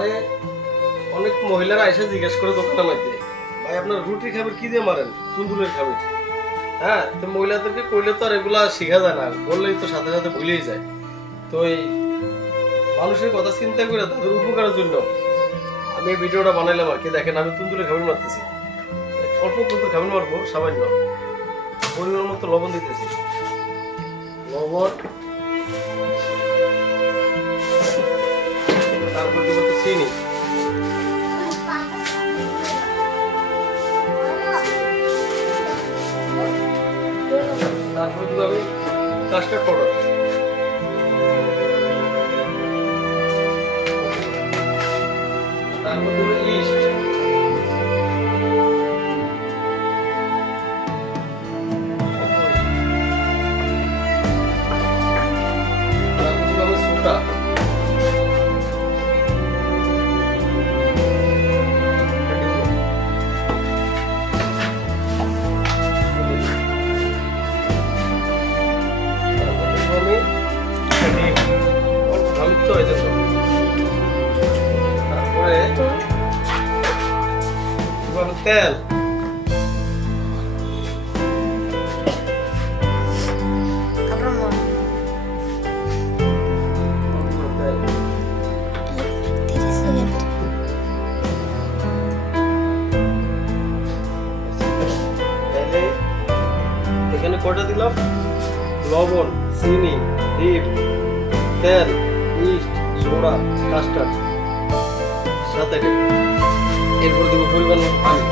আমারে অনেক মহিলারা এসে জিজ্ঞেস করে দোকানের মধ্যে, ভাই আপনার রুটি খাবেন কি দিয়ে মারেন? তুন্দুরের খাবেন। হ্যাঁ, তো মহিলাদেরকে কইলে তো আর এগুলা শেখা যায় না, বললেই তো সাথে সাথে ভুলেই যায়। তো এই মানুষের কথা চিন্তা করে তাদের উপকারের জন্য আমি এই ভিডিওটা বানাইলাম আর কি। দেখেন আমি তুন্দুরে খাবেন মারতেছি, অল্প তুন্দুর খাবেন মারবো, সামান্য পরিমাণ মতো লবণ দিতেছি, লবণ, তারপর দিব তো চিনি, তারপর দিব আমি কাস্টার্ড পাউডার, তারপর দিব ইস্ট, তারপর দিব আমি সুটা, তেল, এখানে কয়টা দিলাম? লবণ, চিনি, ডিম, তেল, ইস্ট, সোডা, কাস্টার্ড, সাথে এরপর দিব পরিমাণ মতো পানি।